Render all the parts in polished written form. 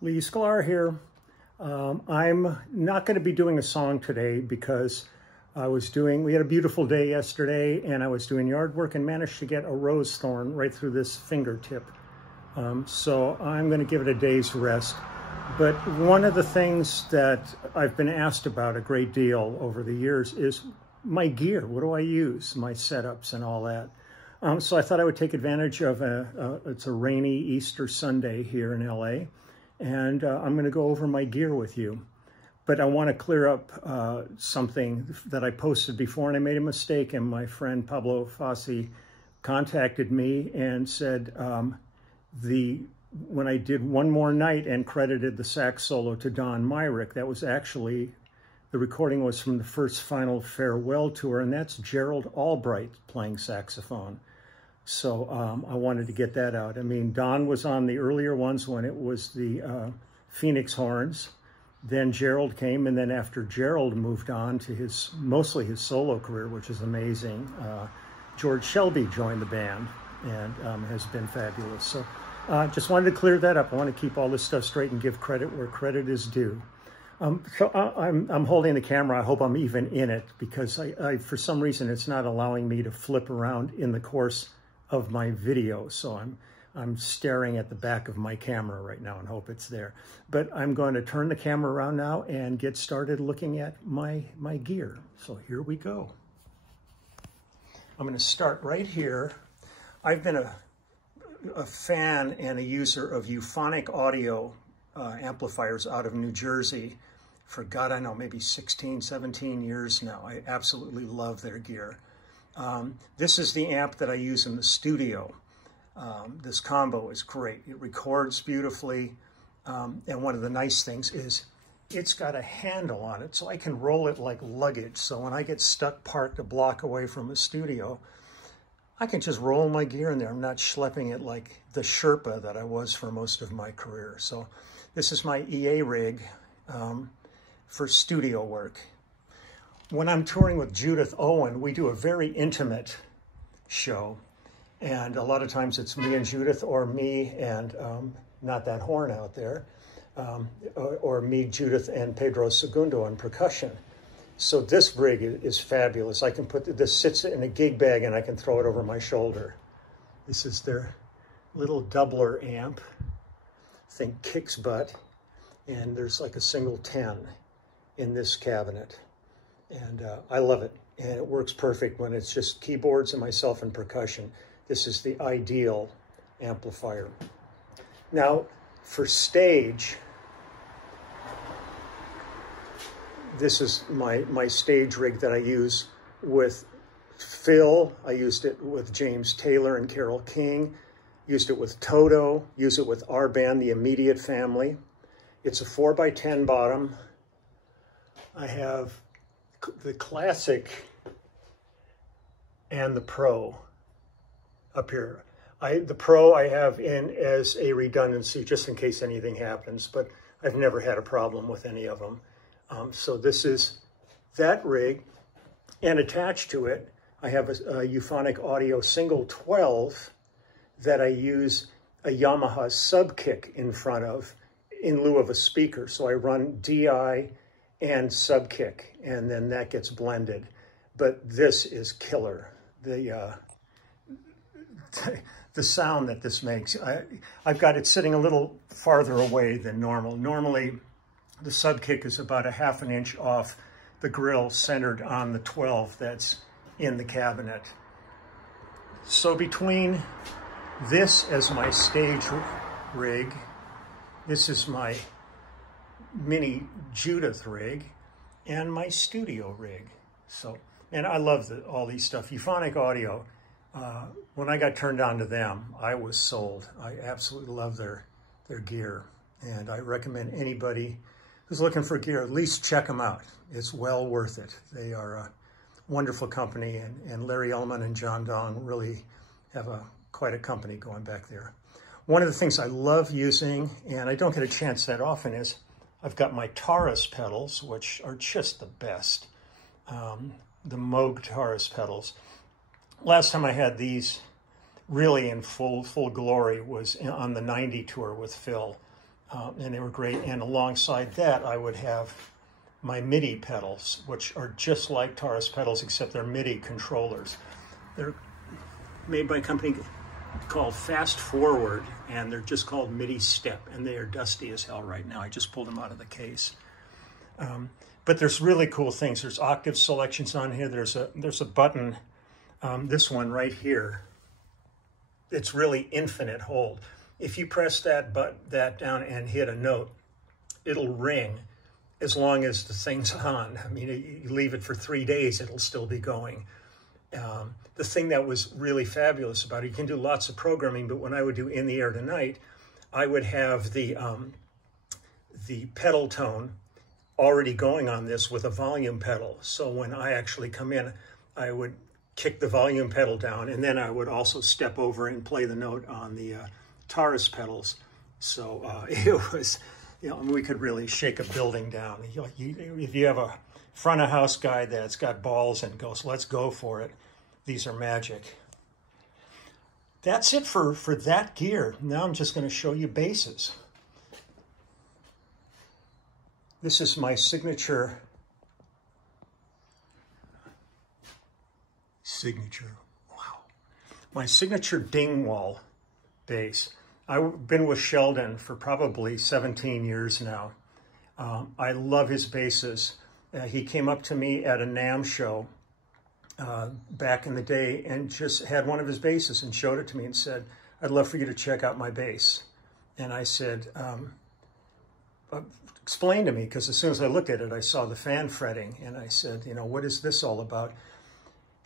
Lee Sklar here. I'm not going to be doing a song today because we had a beautiful day yesterday and I was doing yard work and managed to get a rose thorn right through this fingertip. So I'm going to give it a day's rest. But one of the things that I've been asked about a great deal over the years is my gear. What do I use? My setups and all that. So I thought I would take advantage of it's a rainy Easter Sunday here in LA. And I'm going to go over my gear with you. But I want to clear up something that I posted before, and I made a mistake, and my friend Pablo Fassi contacted me and said when I did One More Night and credited the sax solo to Don Myrick, that was actually, the recording was from the first Final Farewell tour, and that's Gerald Albright playing saxophone. So I wanted to get that out. I mean, Don was on the earlier ones when it was the Phoenix horns. Then Gerald came, and then after Gerald moved on to mostly his solo career, which is amazing, George Shelby joined the band and has been fabulous. So just wanted to clear that up. I want to keep all this stuff straight and give credit where credit is due. So I'm holding the camera. I hope I'm even in it because I for some reason it's not allowing me to flip around in the course of my video. So I'm staring at the back of my camera right now and hope it's there. But I'm going to turn the camera around now and get started looking at my gear. So here we go. I'm going to start right here. I've been a fan and a user of Euphonic audio amplifiers out of New Jersey for, God, I know, maybe 16, 17 years now. I absolutely love their gear. This is the amp that I use in the studio. This combo is great. It records beautifully. And one of the nice things is it's got a handle on it, so I can roll it like luggage. So when I get stuck parked a block away from a studio, I can just roll my gear in there. I'm not schlepping it like the Sherpa that I was for most of my career. So this is my EA rig for studio work. When I'm touring with Judith Owen, we do a very intimate show. And a lot of times it's me and Judith, or me and not that horn out there, or me, Judith, and Pedro Segundo on percussion. So this rig is fabulous. I can this sits in a gig bag and I can throw it over my shoulder. This is their little doubler amp. Think kicks butt. And there's like a single 10 in this cabinet. And I love it. And it works perfect when it's just keyboards and myself and percussion. This is the ideal amplifier. Now, for stage, this is my stage rig that I use with Phil. I used it with James Taylor and Carole King. Used it with Toto. Use it with our band, the Immediate Family. It's a 4x10 bottom. I have the Classic and the Pro up here. The Pro I have in as a redundancy just in case anything happens, but I've never had a problem with any of them. So this is that rig, and attached to it I have a Euphonic Audio single 12 that I use a Yamaha sub kick in front of in lieu of a speaker. So I run DI and sub kick, and then that gets blended. But this is killer. The sound that this makes, I've got it sitting a little farther away than normal. Normally, the sub kick is about a ½ an inch off the grill, centered on the 12 that's in the cabinet. So between this as my stage rig, this is my mini Judith rig, and my studio rig. So, and I love all these stuff. Euphonic Audio, when I got turned on to them, I was sold. I absolutely love their gear, and I recommend anybody who's looking for gear, at least check them out. It's well worth it. They are a wonderful company, and Larry Ellman and John Dong really have quite a company going back there. One of the things I love using, and I don't get a chance that often, is I've got my Taurus pedals, which are just the best. The Moog Taurus pedals. Last time I had these really in full glory was on the 90 tour with Phil. and they were great. And alongside that, I would have my MIDI pedals, which are just like Taurus pedals, except they're MIDI controllers. They're made by a company called Fast Forward, and they're just called MIDI Step, and they are dusty as hell right now. I just pulled them out of the case. But there's really cool things. There's octave selections on here. There's a button, this one right here. It's really infinite hold. If you press that down and hit a note, it'll ring as long as the thing's on. I mean, you leave it for 3 days, it'll still be going. The thing that was really fabulous about it, you can do lots of programming, but when I would do In the Air Tonight, I would have the pedal tone already going on this with a volume pedal. So when I actually come in, I would kick the volume pedal down, and then I would also step over and play the note on the Taurus pedals. So it was, you know, we could really shake a building down. If you have a front of house guy that's got balls and goes, let's go for it, these are magic. That's it for that gear. Now I'm just going to show you basses. This is my signature, wow, my signature Dingwall bass. I've been with Sheldon for probably 17 years now. I love his basses. He came up to me at a NAMM show back in the day and just had one of his basses and showed it to me and said, I'd love for you to check out my bass. And I said, explain to me, because as soon as I looked at it, I saw the fan fretting, and I said, you know, what is this all about?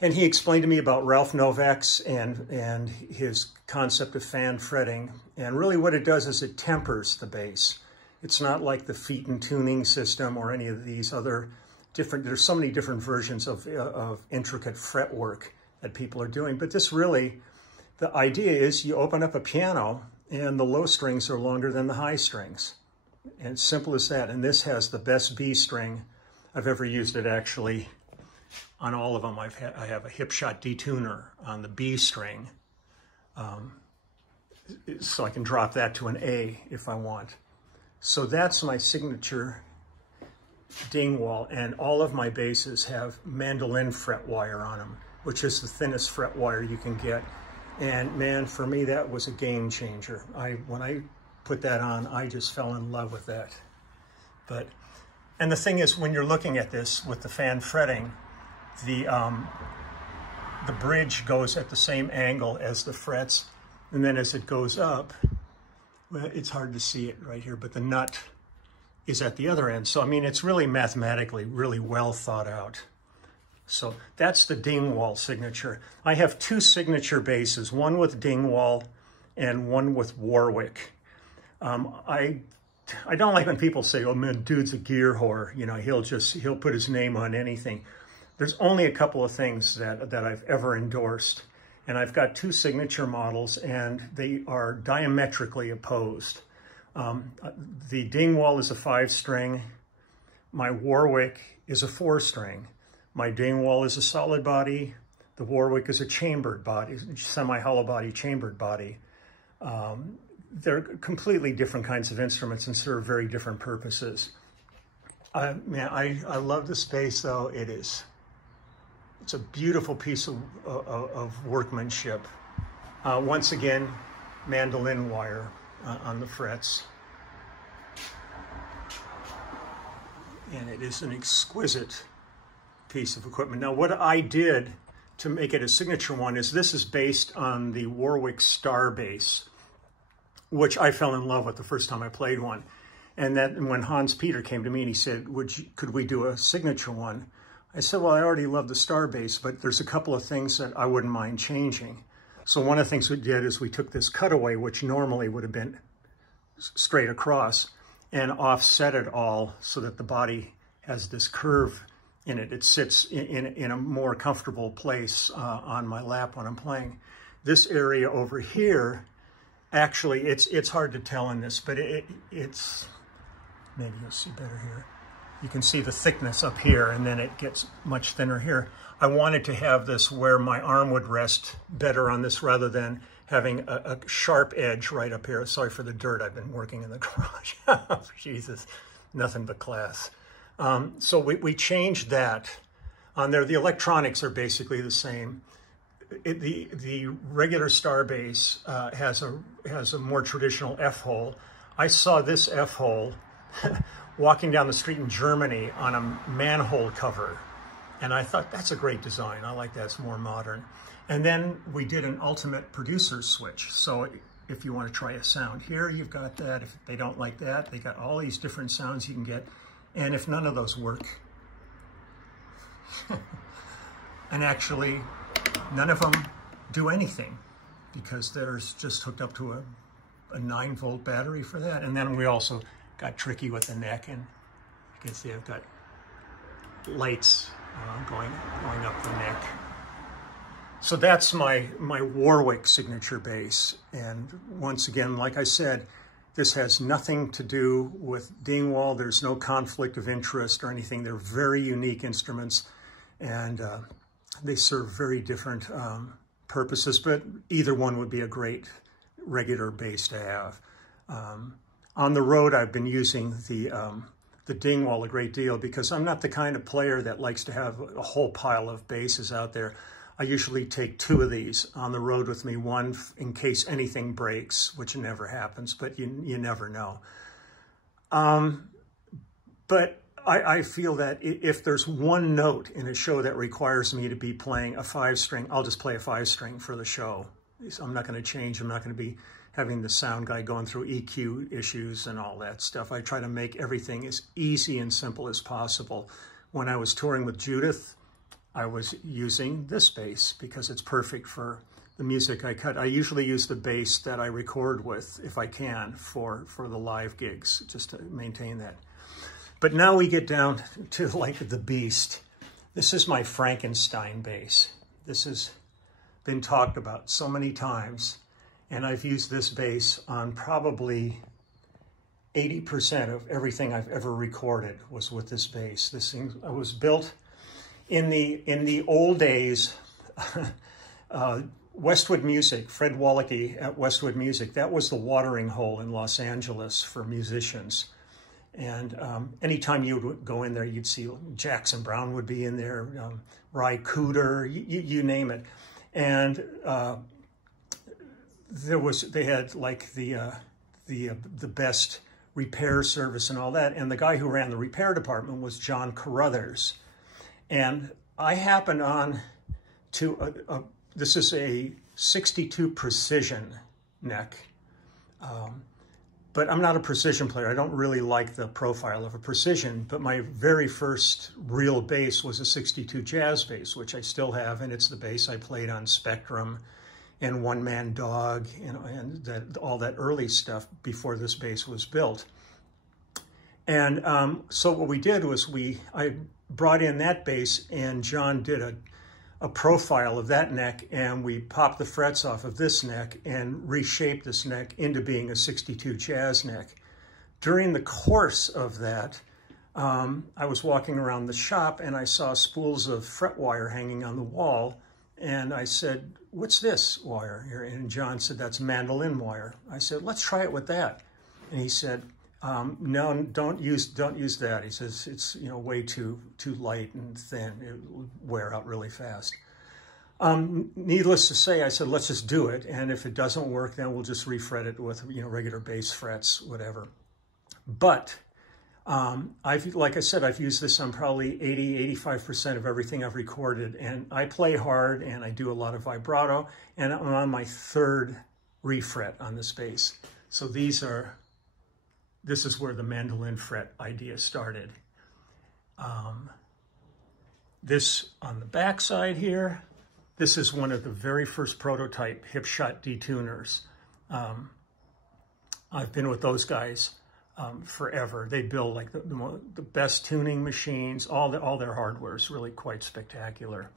And he explained to me about Ralph Novak's and his concept of fan fretting. And really what it does is it tempers the bass. It's not like the Featon tuning system or any of these other different, there's so many different versions of intricate fretwork that people are doing. But this really, the idea is you open up a piano and the low strings are longer than the high strings. And simple as that. And this has the best B string I've ever used. It actually, on all of them, I have a hip shot detuner on the B string. So I can drop that to an A if I want. So that's my signature Dingwall, and all of my basses have mandolin fret wire on them, which is the thinnest fret wire you can get. And man, for me, that was a game changer. When I put that on, I just fell in love with that. And the thing is, when you're looking at this with the fan fretting, the bridge goes at the same angle as the frets, and then as it goes up, well, it's hard to see it right here, but the nut is at the other end. So, I mean, it's really mathematically really well thought out. So that's the Dingwall signature. I have two signature basses, one with Dingwall and one with Warwick. I don't like when people say, oh man, dude's a gear whore. You know, he'll put his name on anything. There's only a couple of things that I've ever endorsed. And I've got two signature models, and they are diametrically opposed. The Dingwall is a 5-string. My Warwick is a 4-string. My Dingwall is a solid body. The Warwick is a chambered body, semi-hollow body, chambered body. They're completely different kinds of instruments and serve very different purposes. Man, I love this bass, though. It's a beautiful piece of workmanship. Once again, mandolin wire on the frets. And it is an exquisite piece of equipment. Now, what I did to make it a signature one is this is based on the Warwick Star bass, which I fell in love with the first time I played one. And then when Hans Peter came to me and he said, could we do a signature one? I said, well, I already love the Star bass, but there's a couple of things that I wouldn't mind changing. So one of the things we did is we took this cutaway, which normally would have been straight across, and offset it all so that the body has this curve in it. It sits in a more comfortable place on my lap when I'm playing. This area over here, actually, it's hard to tell in this, but it's, maybe you'll see better here. You can see the thickness up here, and then it gets much thinner here. I wanted to have this where my arm would rest better on this rather than having a sharp edge right up here. Sorry for the dirt. I've been working in the garage. Jesus, nothing but class. So we changed that on there. The electronics are basically the same. The regular Star Bass has a more traditional F-hole. I saw this F-hole walking down the street in Germany on a manhole cover. And I thought, that's a great design. I like that, it's more modern. And then we did an ultimate producer switch. So if you want to try a sound here, you've got that. If they don't like that, they got all these different sounds you can get. And if none of those work, and actually none of them do anything because there's just hooked up to a 9-volt battery for that. And then we also got tricky with the neck, and you can see I've got lights going up the neck. So that's my Warwick signature bass. And once again, like I said, this has nothing to do with Dingwall. There's no conflict of interest or anything. They're very unique instruments, and they serve very different purposes, but either one would be a great regular bass to have. On the road, I've been using the Dingwall a great deal because I'm not the kind of player that likes to have a whole pile of basses out there. I usually take 2 of these on the road with me, one in case anything breaks, which never happens, but you never know. But I feel that if there's one note in a show that requires me to be playing a 5-string, I'll just play a 5-string for the show. I'm not going to change. I'm not going to be having the sound guy going through EQ issues and all that stuff. I try to make everything as easy and simple as possible. When I was touring with Judith, I was using this bass because it's perfect for the music I cut. I usually use the bass that I record with, if I can, for the live gigs, just to maintain that. But now we get down to like the beast. This is my Frankenstein bass. This has been talked about so many times. And I've used this bass on probably 80% of everything I've ever recorded was with this bass. This thing was built in the old days. Westwood Music, Fred Wallachy at Westwood Music, that was the watering hole in Los Angeles for musicians. And anytime you would go in there, you'd see Jackson Browne would be in there, Ry Cooder, you name it. And they had like the best repair service and all that. And the guy who ran the repair department was John Carruthers. And I happened on to this is a 62 precision neck. But I'm not a precision player. I don't really like the profile of a precision, but my very first real bass was a 62 jazz bass, which I still have, and it's the bass I played on Spectrum and One Man Dog and all that early stuff before this bass was built. And so what we did was I brought in that bass, and John did a profile of that neck, and we popped the frets off of this neck and reshaped this neck into being a 62 jazz neck. During the course of that, I was walking around the shop and I saw spools of fret wire hanging on the wall, and I said, "What's this wire here?" And John said, "That's mandolin wire." I said, "Let's try it with that." And he said, "No, don't use that." He says, "It's way too light and thin. It will wear out really fast." Needless to say, I said, "Let's just do it. And if it doesn't work, then we'll just refret it with regular bass frets, whatever." But like I said, I've used this on probably 80–85% of everything I've recorded, and I play hard and I do a lot of vibrato, and I'm on my 3rd refret on this bass. So this is where the mandolin fret idea started. This on the back side here, this is one of the very first prototype hip-shot detuners. I've been with those guys forever. They build like the best tuning machines. All their hardware is really quite spectacular.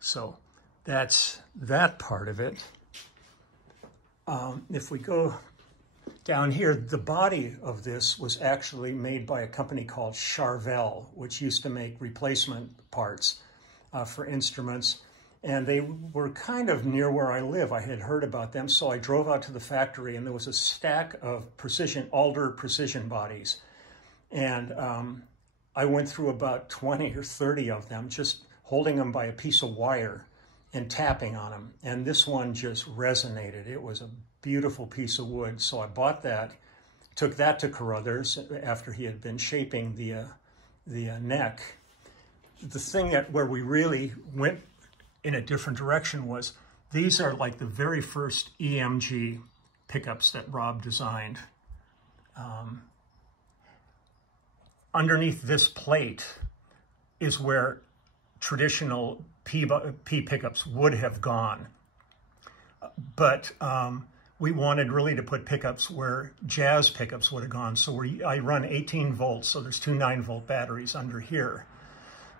So that's that part of it. If we go Down here, the body of this was actually made by a company called Charvel, which used to make replacement parts for instruments. And they were kind of near where I live. I had heard about them, so I drove out to the factory, and there was a stack of Alder precision bodies. And I went through about 20 or 30 of them, just holding them by a piece of wire and tapping on them. And this one just resonated. It was a beautiful piece of wood. So I bought that, took that to Carruthers after he had been shaping the neck. The thing where we really went in a different direction was these are like the very first EMG pickups that Rob designed. Underneath this plate is where traditional P pickups would have gone. But we wanted really to put pickups where jazz pickups would have gone. So I run 18 volts, so there's two 9-volt batteries under here.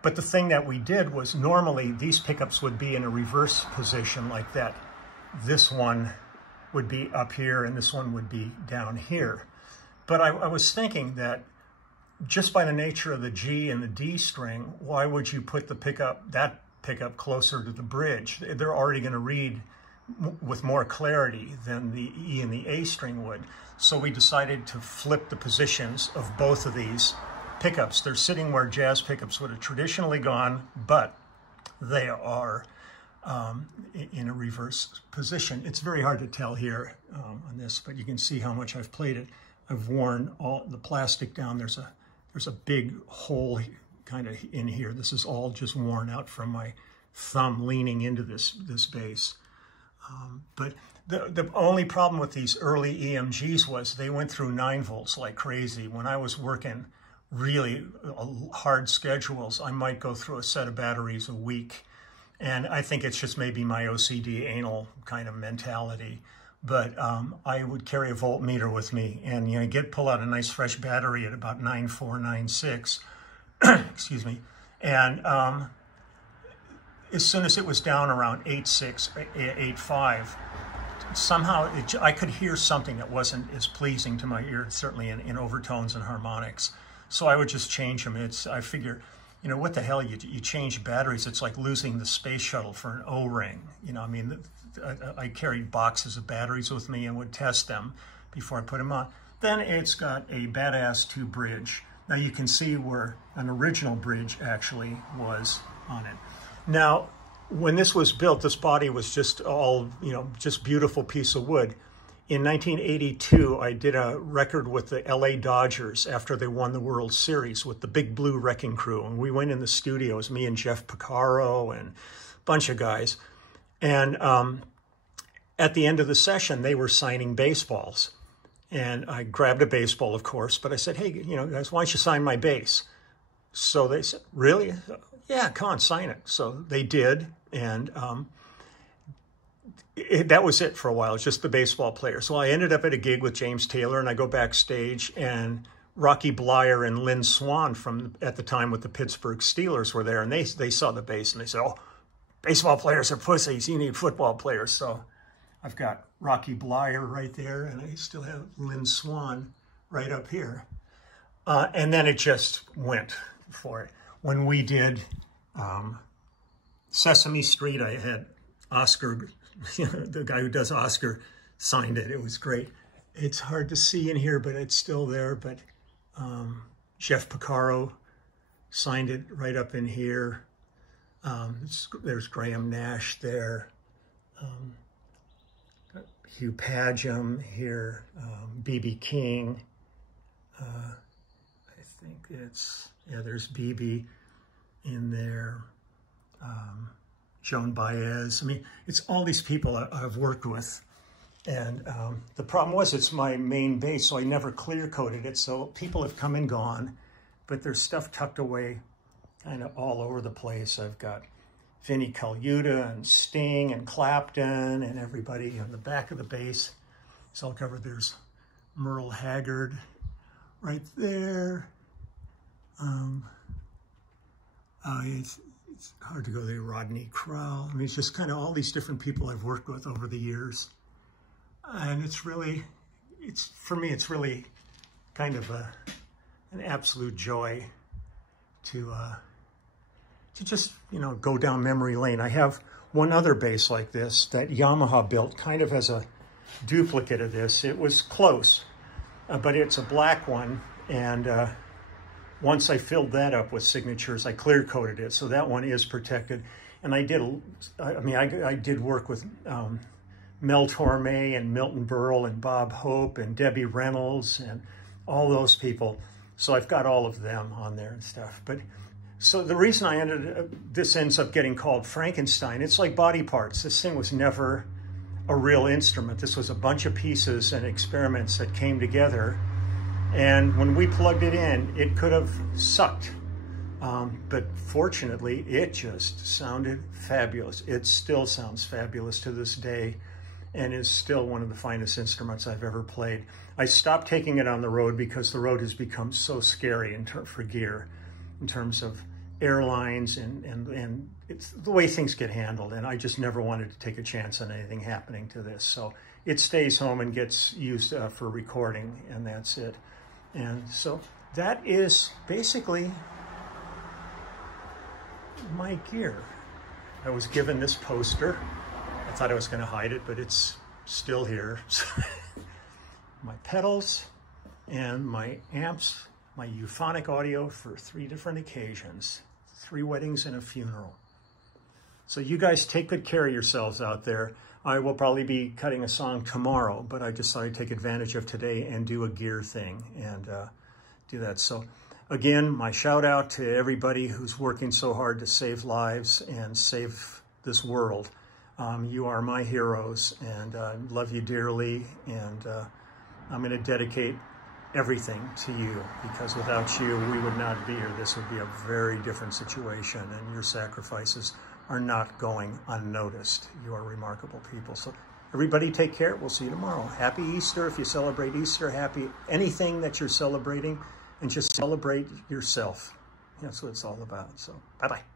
But the thing that we did was normally these pickups would be in a reverse position like that. This one would be up here and this one would be down here. But I was thinking that just by the nature of the G and the D string, why would you put that pickup closer to the bridge? They're already going to read with more clarity than the E and the A string would. So we decided to flip the positions of both of these pickups. They're sitting where jazz pickups would have traditionally gone, but they are in a reverse position. It's very hard to tell here on this, but you can see how much I've played it. I've worn all the plastic down. There's a big hole kind of in here. This is all just worn out from my thumb leaning into this bass. But the only problem with these early EMGs was they went through 9 volts like crazy. When I was working really hard schedules, I might go through a set of batteries a week. And I think it's just maybe my OCD anal kind of mentality. But I would carry a voltmeter with me and pull out a nice fresh battery at about 9.4, 9.6, excuse me. And as soon as it was down around 8.6, 8.5, somehow I could hear something that wasn't as pleasing to my ear, certainly in overtones and harmonics. So I would just change them. I figure, what the hell, you change batteries, it's like losing the space shuttle for an O-ring. I mean, I carried boxes of batteries with me and would test them before I put them on. Then it's got a badass 2 bridge. Now you can see where an original bridge actually was on it. Now, when this was built, this body was just all, just beautiful piece of wood. In 1982, I did a record with the LA Dodgers after they won the World Series with the Big Blue Wrecking Crew. And we went in the studios, me and Jeff Porcaro and a bunch of guys. And at the end of the session, they were signing baseballs. And I grabbed a baseball, of course, but I said, hey, guys, why don't you sign my bass? So they said, really? Yeah, come on, sign it. So they did. And that was it for a while, just the baseball player. So I ended up at a gig with James Taylor, and I go backstage, and Rocky Bleier and Lynn Swan at the time with the Pittsburgh Steelers were there, and they saw the bass, and they said, oh, baseball players are pussies, you need football players. So I've got Rocky Bleier right there, and I still have Lynn Swan right up here. And then it just went for it. When we did Sesame Street, I had Oscar, the guy who does Oscar, signed it. It was great. It's hard to see in here, but it's still there. But Jeff Porcaro signed it right up in here. There's Graham Nash there. Hugh Padgham here. B.B. King. I think there's B.B. in there. Joan Baez. I mean, it's all these people I've worked with. And the problem was it's my main bass, so I never clear-coated it. So people have come and gone, but there's stuff tucked away kind of all over the place. I've got Vinnie Colaiuta and Sting and Clapton and everybody on the back of the bass. It's all covered. There's Merle Haggard right there. It's hard to go there. Rodney Crowell. I mean, it's just kind of all these different people I've worked with over the years. And it's really, for me, it's really kind of an absolute joy to just, you know, go down memory lane. I have one other bass like this that Yamaha built kind of as a duplicate of this. It was close, but it's a black one. And once I filled that up with signatures, I clear coated it. So that one is protected. And I did work with Mel Torme and Milton Berle and Bob Hope and Debbie Reynolds and all those people. So I've got all of them on there and stuff. But so the reason this ends up getting called Frankenstein, it's like body parts. This thing was never a real instrument. This was a bunch of pieces and experiments that came together. And when we plugged it in, it could have sucked. But fortunately, it just sounded fabulous. It still sounds fabulous to this day and is still one of the finest instruments I've ever played. I stopped taking it on the road because the road has become so scary for gear in terms of airlines and it's the way things get handled. And I just never wanted to take a chance on anything happening to this. So it stays home and gets used for recording, and that's it. And so that is basically my gear. I was given this poster. I thought I was going to hide it, but it's still here. My pedals and my amps, my Euphonic audio for 3 different occasions, 3 weddings and a funeral. So you guys take good care of yourselves out there. I will probably be cutting a song tomorrow, but I decided to take advantage of today and do a gear thing and do that. So again, my shout out to everybody who's working so hard to save lives and save this world. You are my heroes, and I love you dearly, and I'm going to dedicate everything to you, because without you, we would not be here. This would be a very different situation, and your sacrifices are not going unnoticed. You are remarkable people. So everybody take care. We'll see you tomorrow. Happy Easter if you celebrate Easter. Happy anything that you're celebrating, and just celebrate yourself. That's what it's all about. So bye-bye.